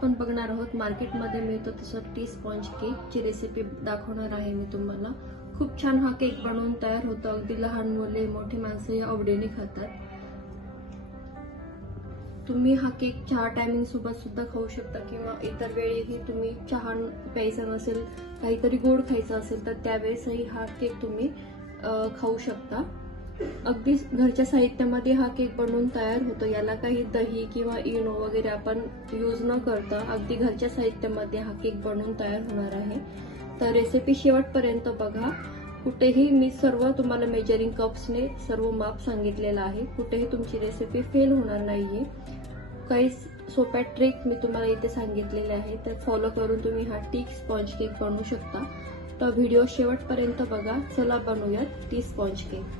आपण बघणार आहोत मार्केटमध्ये मिळतो तसं टी स्पॉन्ज केकची रेसिपी दाखवणार आहे मी तुम्हाला। खूप छान हा केक बनवून तयार होतो, अगदी लहान मुले मोठी माणसं आवडीने खातात। तुम्ही हा केक चहा टायमिंग सोबत सुद्धा खाऊ शकता किंवा इतर वेळेही तुम्ही चहा प्यायचा नसेल, काहीतरी गोड खायचं असेल तर त्यावेळेसही हा केक तुम्ही खाऊ शकता। अगदी घरच्या साहित्यामध्ये हा केक बनवून तयार होतो। याला काही दही किंवा इनो वगैरे आपण यूज न करता अगदी घरच्या साहित्यामध्ये हा केक बनवून तयार होणार आहे। तर रेसिपी शेवटपर्यंत बघा। कुठेही मी सर्व तुम्हाला मेजरिंग कप्सने सर्व माप सांगितलेलं आहे, कुठेही तुमची रेसिपी फेल होणार नाहीये। काही सोप्या ट्रिक मी तुम्हाला इथे सांगितलेल्या आहे, तर फॉलो करून तुम्ही हा टी स्पॉन्ज केक बनवू शकता। तर व्हिडिओ शेवटपर्यंत बघा। चला बनवूयात टी स्पॉन्ज केक।